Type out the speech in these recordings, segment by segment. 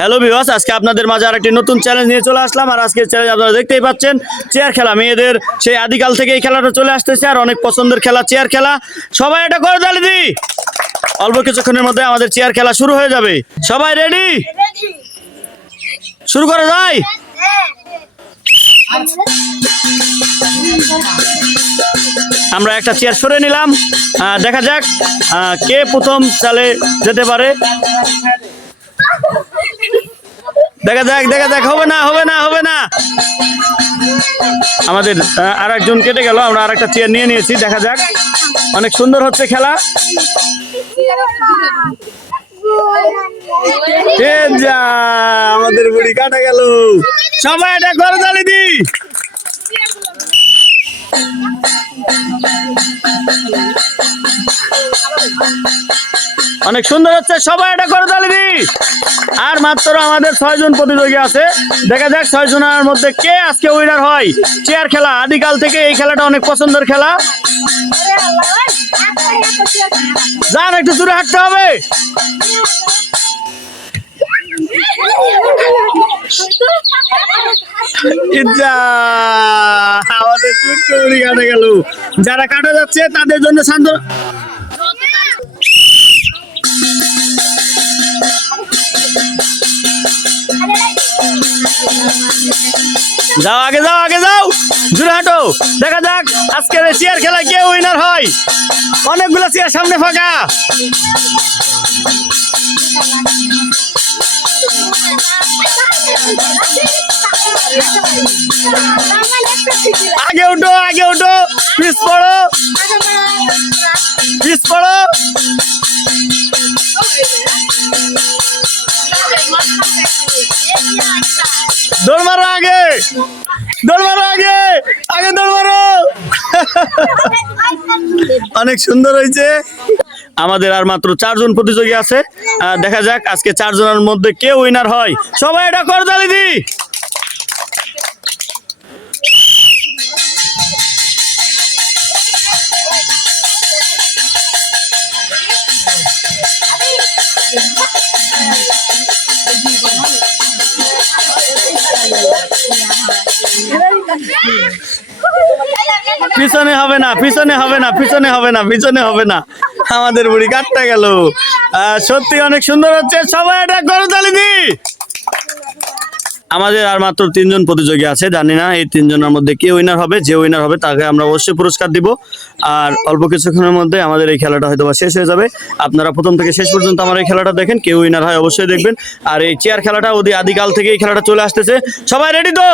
Hello viewers, আজকে আপনাদের মাঝে আরেকটি নতুন চ্যালেঞ্জ নিয়ে চলে আসলাম। আর আজকের চ্যালেঞ্জ আপনারা দেখতেই পাচ্ছেন, চেয়ার খেলা। মেয়েদের সেই আদিকাল থেকে এই খেলাটা চলে আসতেছে, আর অনেক পছন্দের খেলা চেয়ার খেলা। সবাই এটা করে তালি দি। অল্প কিছুক্ষণের মধ্যে আমাদের চেয়ার খেলা শুরু হয়ে যাবে। সবাই রেডি? শুরু করা যায়? আমরা একটা চেয়ার সরে নিলাম, দেখা যাক কে প্রথম চালে যেতে পারে। দেখা যাক। হবে না। আমাদের আর একজন কেটে গেল, আমরা আর একটা চেয়ার নিয়ে নিয়েছি। দেখা যাক, অনেক সুন্দর হচ্ছে খেলা। আমাদের বুড়ি কাটা গেল। সবাই এটা করে তালি দি। অনেক সুন্দর হচ্ছে, সবাই এটা করে তালি দি। আর মাত্র আমাদের 6 জন প্রতিযোগী আছে। দেখা যাক 6 জনের মধ্যে কে আজকে উইনার হয়। চেয়ার খেলা, আদিকাল থেকে এই খেলাটা অনেক পছন্দের খেলা। যান, একটু দূরে হাঁটতে হবে। আমাদের কাটা গেল। যারা কাটা যাচ্ছে তাদের জন্য সান্ত্বনা। যাও, আগে যাও, জোরে হাঁটো। দেখা যাক আজকের চেয়ার খেলায় কে উইনার হয়। অনেকগুলো চেয়ার সামনে ফাঁকা। আগে উঠো, পিছ পড়ো। দৌড় মারো, আগে দৌড় মারো। অনেক সুন্দর হয়েছে। আমাদের আর মাত্র 4 জন প্রতিযোগী আছে। দেখা যাক আজকে 4 জনের মধ্যে কে উইনার হয়। সবাই এটা করে তালি দি। পিছনে হবে না। আমাদের বুড়ি কাটটা গেল। সত্যি অনেক সুন্দর হচ্ছে, সবাই এটা করে তালি দি। আমাদের আর মাত্র 3 জন প্রতিযোগী আছে। জানি না এই 3 জনের মধ্যে কে উইনার হবে। যে উইনার হবে তাকে আমরা অবশ্যই পুরস্কার দিব। আর অল্প কিছুক্ষণের মধ্যে আমাদের এই খেলাটা হয়তো শেষ হয়ে যাবে। আপনারা প্রথম থেকে শেষ পর্যন্ত আমার এই খেলাটা দেখেন, কে উইনার হয় অবশ্যই দেখবেন। আর এই চেয়ার খেলাটা আদিকাল থেকে এই খেলাটা চলে আসতেছে। সবাই রেডি তো?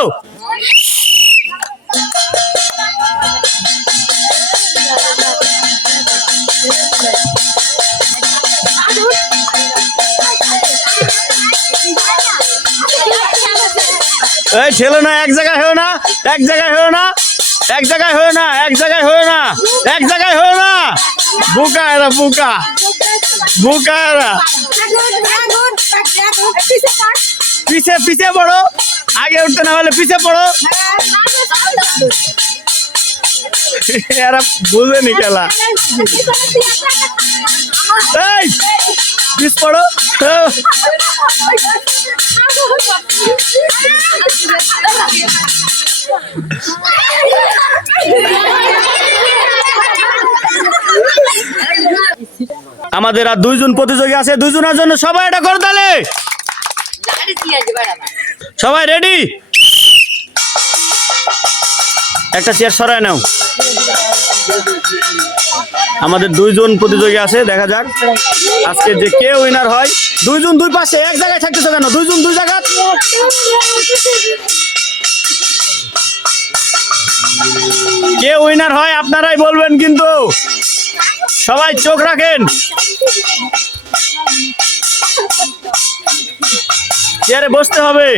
এই ছেলে না, এক জায়গায় হয়েও না। বুকা এরা। পিছে পড়ো। আগে উঠতে না হলে পিছে পড়ো। এরা বুঝেনি খেলা। এই পিছ পড়ো। আমাদের আর 2 জন প্রতিযোগী আছে। 2 জনের জন্য সবাই এটা করে তালে। সবাই রেডি? একটা চেয়ার সরায় নাও। আমাদের 2 জন প্রতিযোগী আছে। দেখা যাক আজকে যে কে উইনার হয়। 2 জন 2 পাশে, এক জায়গায় থাকতেছে কেন? 2 জন 2 জায়গা। কে উইনার হয় আপনারাই বলবেন, কিন্তু সবাই চোখ রাখেন। চেয়ারে বসতে হবে।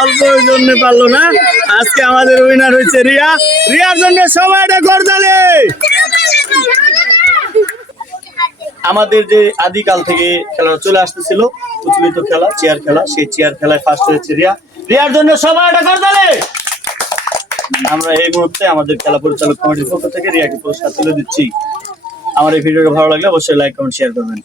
অল্পের জন্য পারলো না। আজকে আমাদের উইনার হয়েছে রিয়ার জন্য সবাই এটা করতালে। আমাদের যে আদিকাল থেকে খেলা চলে আসতেছিল প্রচলিত খেলা চেয়ার খেলা, সেই চেয়ার খেলায় ফার্স্ট হয়েছে রিয়া। রিয়ার জন্য সবাই এটা করতালে। আমরা এই মুহূর্তে আমাদের খেলা পরিচালক কমিটির পক্ষ থেকে রিয়াকে পুরস্কার তুলে দিচ্ছি। আমার এই ভিডিওটা ভালো লাগলে অবশ্যই লাইক কমেন্ট শেয়ার করবেন।